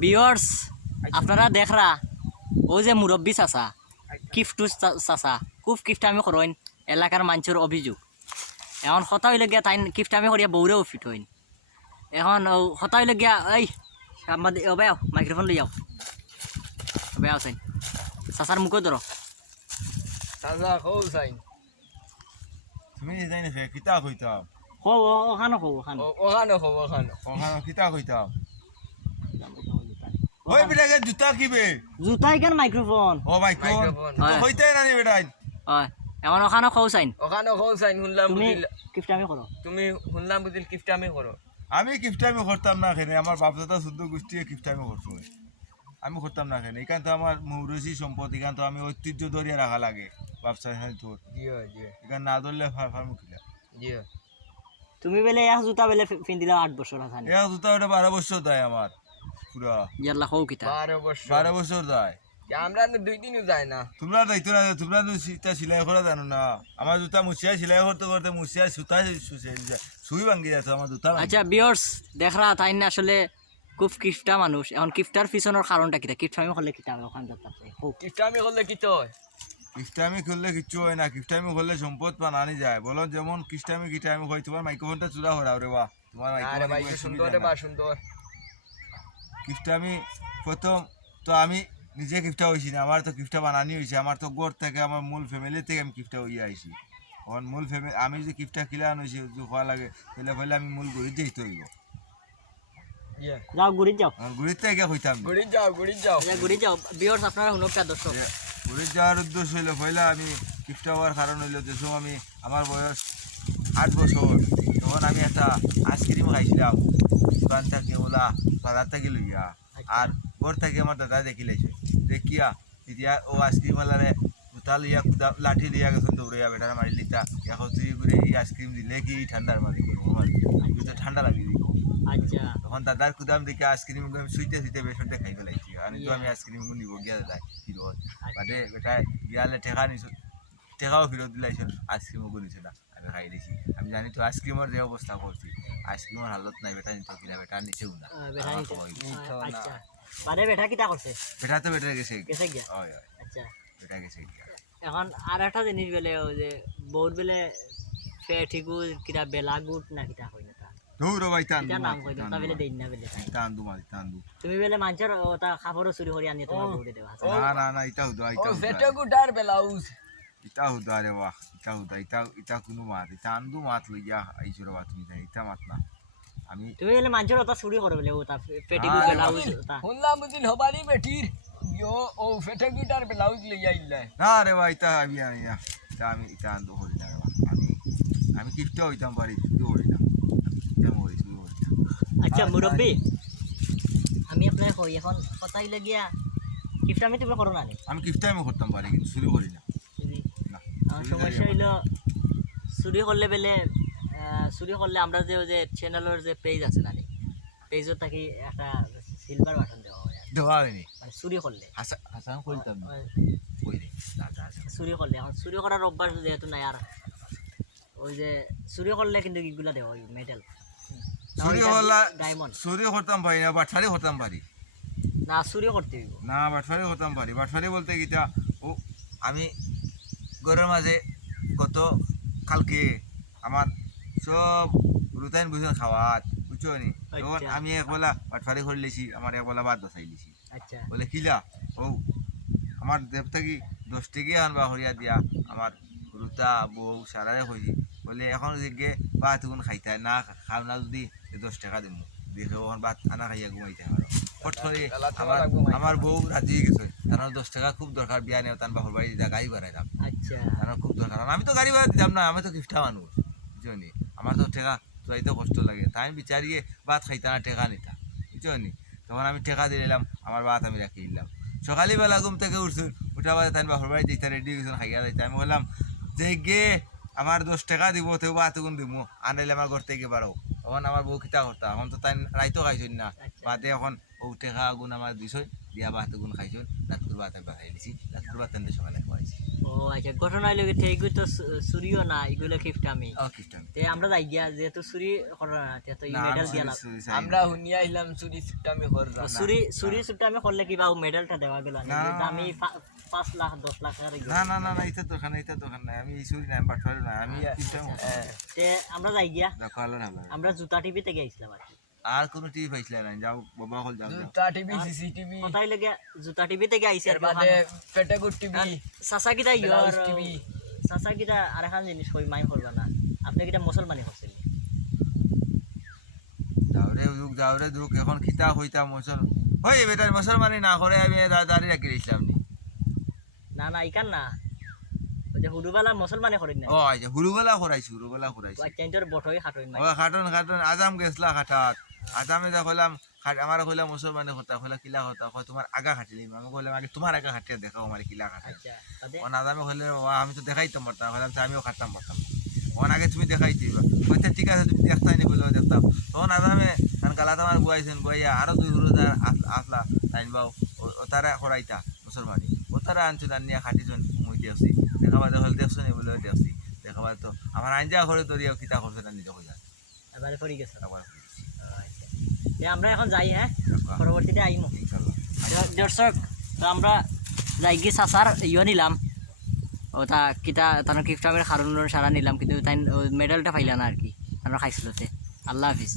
Viewers আপনারা দেখরা ও যে মুরব্বী চাচা কিফটু চাচা খুব কিফটামি করেন এলাকার মানুষের অভিযোগ এখন কথা হইলে গিয়া তাই কিফটামি করিয়া বৌরেও ফিট হইন এখন কথা হইলে গিয়া এই ওবে মাইক্রোফোন লই যাও ওবে আছেন চাচার মুখে ধরো চাচা কও চাইন তুমি জানি না কিতা কইতাম ওখানো ওখানো ওখানো কও ওখানো ওখানে কিতা কইতাম ওই বেটাকে জুতা কিবে জুতাই কেন মাইক্রোফোন ও ভাই কোন মাইক্রোফোন। তো হইতে না নি বেটাই হয় এখন ওখানো খাও চাইন ওখানো কও চাইন শুনলাম তুমি বুঝিল কিফটামি করো তুমি শুনলাম বুঝিল কিফটামি করো আমি কিফটামি করতাম না কেন আমার বাপদাদা শুদ্ধ গোষ্ঠী কিফটামি করতো আমি করতাম না কেন এখান তো আমার মৌরসি সম্পদ এখান তো আমি ঐতিহ্য ধরিয়া রাখা লাগে ব্যবসা তোর জিও জিও এখান না ধরলে ফার্ম কিলা জিও তুমি বেলে এক জুতা বেলে পিন্দিলা 8 বছর আছানি এ জুতা ওটা 12 বছর দেয় আমার পুরা ইয়াল্লা খাও কিতা 12 বছর 12 বছর দেয় আমরা তো 2 দিনও যাই না তোমরা দায়িত্ব না তোমরা তো সীতা সেলাই করা জানো না আমার জুতা মুছিয়া সেলাই করতে করতে মুছিয়া সুতা সুই ভাঙ্গি যাচ্ছে আমার জুতা আচ্ছা ভিউয়ার্স দেখরা তাই না আসলে খুব কিফটা মানুষ এখন কিফটার পিছনের কারণটা কিটা কিফটামি করলে কিটা হবে ওখান যাচ্ছে কিফটামি করলে কি তো হয় কিস্টামি করলে কিচ্ছু হয় না কিস্টামি করলে সম্পদ পানানি যায় বলো যেমন কিস্টামি কিটামি হয় তোমার মাইক্রোফোনটা চূড়া হরা রে বাহ তোমার আরে ভাই সুন্দর রে বা সুন্দর কিস্টামি প্রথম তো আমি নিজে গিফটা হয়েছি না আমার তো গিফটা বানানি হয়েছে আমার তো গোর থেকে আমার মূল ফ্যামিলি থেকে আমি গিফটা হইয়া আইছি এখন মূল ফ্যামিলি আমি যদি গিফটা কিলা আনছি হওয়া লাগে তাহলে পহলে আমি মূল গড়ি যেতে হইব ইয়া যাও গুড়ি যাও গড়ির থেকে হইতাম গুড়ি যাও আচ্ছা গুড়ি যাও ভিউয়ার্স আপনারা হুনকটা দর্শক গড়ির যাওয়ার উদ্দেশ্য হইলো পহলে আমি গিফটা হওয়ার কারণ হইলো যে সময় আমি আমার বয়স 8 বছর তখন আমি একটা আইসক্রিম খাইছিলাম দোকান থেকে ওলা বাজার থেকে লইয়া আর ঘর থেকে আমার দাদা দেখিলেছে দেখিয়া এতিয়া ও আইসক্রিমওয়ালারে জুতা লইয়া কুদা লাঠি লইয়া গেছেন দৌড়াইয়া বেটার মারি লিতা এখন তুই করে এই আইসক্রিম দিলে কি ঠান্ডার মারি তো ঠান্ডা লাগি দিব আচ্ছা তখন দাদার কুদাম দেখে আইসক্রিম শুইতে শুইতে বেসনটা খাই ফেলাইছি আমি তো আমি আইসক্রিম নিব গিয়া দাদা ফিরত বাদে বেটা গিয়ালে ঠেকা নিছ টেকাও ফেরত দিলাইছ আইসক্রিমও বলিছে না আমি খাই দিছি আমি জানি তো আইসক্রিমের যে অবস্থা করছি আইসক্রিমের হালত নাই বেটা নিতে কিনা বেটা নিচেও না বেটা আমার নিতে খাওয়াই। আচ্ছা বাদে বেটা কিটা করছে বেটা তো বেটা গেছে গেছে গিয়া হয় হয় আচ্ছা বেটা গেছে এখন আর একটা জিনিস বেলে ওই যে বহুত বেলে ফেঠিগু কিটা বেলা গুট না কিটা হয় না তা দৌড় ভাই টান কিটা নাম কই তা বেলে দেই না বেলে তাই। টান দু মারি টান দু তুমি বেলে মানুষের ওটা খাবারও চুরি করে আনিয়ে তোমার বউরে দেওয়া আছে না না না এটা হুদা ও এটা ফেটে গুটার ব্লাউজ এটা হুদা রে বাহ এটা হুদা এটা কোনো মাত এটা আন্দু মাত লইয়া আইছো রে বাহ তুমি জানি এটা মাত না আমি তুমি বেলে মানুষের ওটা চুরি করে বেলে ওটা ফেঠিগু আরে বেলা বাবা। ওটা শুনলাম বুঝিল হবারি বেটির ইয়ো ও ফেটে গুটার ব্লাউজ লইয়া আইলা না রে ভাই এটা আমি আনি না এটা আমি এটা আন্দু করি না রে বাহ আমি কিফটে হইতাম পারি শুধু করি না কিফটে মরি শুধু করি না আচ্ছা মুরব্বী আমি আপনার কই এখন কথা হইলে গিয়া কিফটা আমি তুমি করো না নি আমি কিফটে আমি করতাম পারি কিন্তু শুরু করি না না আমার সমস্যা হইলো চুরি করলে বেলে চুরি করলে আমরা যে ওই যে চ্যানেলের যে পেজ আছে না পেজও থাকি একটা সিলভার বাটন দেওয়া হয় আর কি। দেওয়া হয়নি মানে চুরি করলে হাসান কইতাম না কই রে দাদা আছে চুরি করলে এখন চুরি করার অভ্যাস যেহেতু নাই আর ওই যে চুরি করলে কিন্তু এগুলা দেওয়া হয় মেডেল চুরি হলা ডায়মন্ড চুরি করতাম পারি না বাটফারি করতাম পারি না চুরি করতে হইব না বাটফারি করতাম পারি বাটফারি বলতে গীতা ও আমি ঘরের মাঝে কত কালকে আমার সব রুতাইন বুঝে খাওয়াত বুঝছো নি তখন আচ্ছা। আমি একবেলা বাটফারি করে লিছি আমার একবেলা বাদ বসাই লিছি আচ্ছা বলে কিলা ও আমার দেব থেকে 10 টাকা আনবা হরিয়া দিয়া আমার রুতা বউ সারারে কইছি বলে এখন জিগে ভাত এখন খাইতে না খাও না যদি 10 টাকা দিমু দেখে ওখান ভাত আনা খাইয়া ঘুমাইতে পারো হট করে আমার বউ রাজি গেছে তার 10 টাকা খুব দরকার বিয়া নেও তান বাপর বাড়ি যা গাড়ি বাড়াইলাম আচ্ছা তার খুব দরকার আর আমি তো গাড়ি ভাড়া দিতাম না আমি তো গিফটা মানুষ বুঝছো নি আমার তো টাকা চাইতে কষ্ট লাগে তাই আমি বিচারিয়ে ভাত খাইতে না টাকা নিতাম বুঝছো নি তখন আমি টাকা দিয়ে দিলাম আমার ভাত আমি রাখি দিলাম সকালবেলা ঘুম থেকে উঠছুন উঠা বাদে তাই বাপর বাড়ি দিতে রেডি গেছেন খাইয়া দিতে আমি বললাম যে গে আমার 10 টাকা দিব তো ভাত গুণ দিব আনাইলে আমার ঘর থেকে বারো তখন আমার বউ খিতা করতাম এখন তো তাই রাইতো খাইছেন না বাদে এখন ও ও টেকা গুণ আমার দিছই দিয়া ভাত গুণ খাইছই রাতকুর ভাত একবার খাই দিছি রাতকুর ভাত তেন সকালে খাওয়াইছি ও আচ্ছা ঘটনা হইলো কি এগুলো তো চুরিও না এগুলো গিফট আমি ও খ্রিস্টান তে আমরা যাই গিয়া যেহেতু চুরি করা না তো এই মেডাল দিয়া লাভ আমরা শুনিয়া আইলাম চুরি চুটামি কররা না চুরি সুটা আমি করলে কিবা ও মেডালটা দেওয়া গেল না আমি 5 লাখ 10 লাখ টাকা না এটা দোকান নাই আমি চুরি নাই বাটফারি না আমি খ্রিস্টান তে আমরা যাই গিয়া দেখো আলো না আমরা জুতা টিভি থেকে আইছিলাম আর কি আর কোনো টিভি পাইছিল না যাও বাবা হল যাও জুতা টিভি সিসিটিভি কোথায় লাগে জুতা টিভি থেকে আইছে এর বাদে পেটাগুট টিভি সাসা কিটা ব্লাউজ টিভি সাসা কিটা আর এখন জিনিস কই মাই করবা না আপনি কিটা মুসলমানি করছেন যাওরে দুক এখন খিতা হইতা মুসল হই বেটার মুসলমানি না করে আমি দাঁড়িয়ে রাখি ইসলাম নি না ইকান না ওই যে হুদুবালা মুসলমানি করেন না ও আচ্ছা হুরুবেলা করাইছি চেঞ্জর বটই খাটই না ও খাটন আজাম গেছলা খাটাত আজামে যা কইলাম আমার কইলাম মুসলমানি কথা কইলা কিলা কথা কই তোমার আগা খাটিলিম আমি কইলাম আগে তোমার আগা খাটিয়ে দেখাও আমার কিলা খাটাই আচ্ছা তাতে ও আজামে কইলে আমি তো দেখাইতাম পারতাম কইলাম আমিও খাটতাম পারতাম ওন আগে তুমি দেখাই দিবা কইতে ঠিক আছে তুমি দেখতাই নি বলে দেখতাম তখন আজামে কালা তোমার বুয়াইছেন বুয়াইয়া আরো 2 হুরুদার আসলা তাইন বাও ও তারা করাইতা মুসলমানি ও তারা আনছুন আনিয়া খাটিছুন মুই দেখছি দেখাবা দেখল দেখছো নি বলে দেখছি দেখাবা তো আমার আঞ্জা করে দরিয়াও কিতা করছে না নিজে কইলা এবারে পড়ি গেছে আবার আচ্ছা আমরা এখন যাই হ্যাঁ পরবর্তীতে আইমু ইনশাআল্লাহ দর্শক তো আমরা যাই গিয়ে সাসার নিলাম ও তা কিতা তার কিফটামের কারণ সারা নিলাম কিন্তু তাই মেডেলটা পাইলা না আর কি আমরা খাইছিল তে আল্লাহ হাফিজ